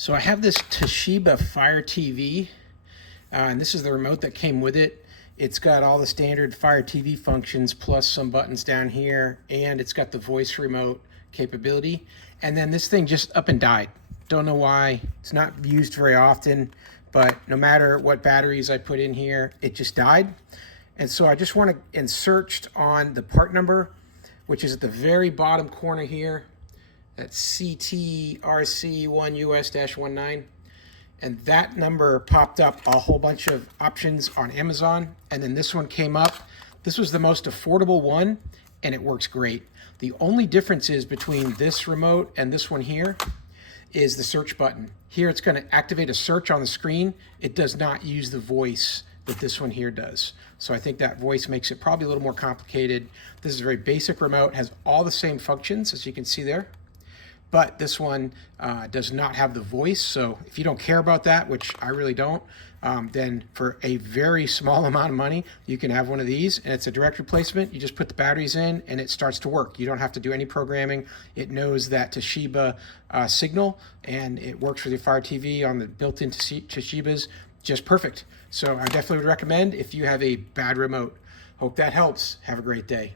So I have this Toshiba FireTV, and this is the remote that came with it. It's got all the standard FireTV functions plus some buttons down here, and it's got the voice remote capability. And then this thing just up and died. Don't know why. It's not used very often, but no matter what batteries I put in here, it just died. And so I just went and searched on the part number, which is at the very bottom corner here. That's CTRC1US-19. And that number popped up a whole bunch of options on Amazon. And then this one came up. This was the most affordable one, and it works great. The only difference is between this remote and this one here is the search button. Here it's going to activate a search on the screen. It does not use the voice that this one here does. So I think that voice makes it probably a little more complicated. This is a very basic remote, has all the same functions as you can see there. But this one does not have the voice. So if you don't care about that, which I really don't, then for a very small amount of money, you can have one of these, and it's a direct replacement. You just put the batteries in and it starts to work. You don't have to do any programming. It knows that Toshiba signal, and it works with your Fire TV on the built-in Toshibas just perfect. So I definitely would recommend if you have a bad remote. Hope that helps. Have a great day.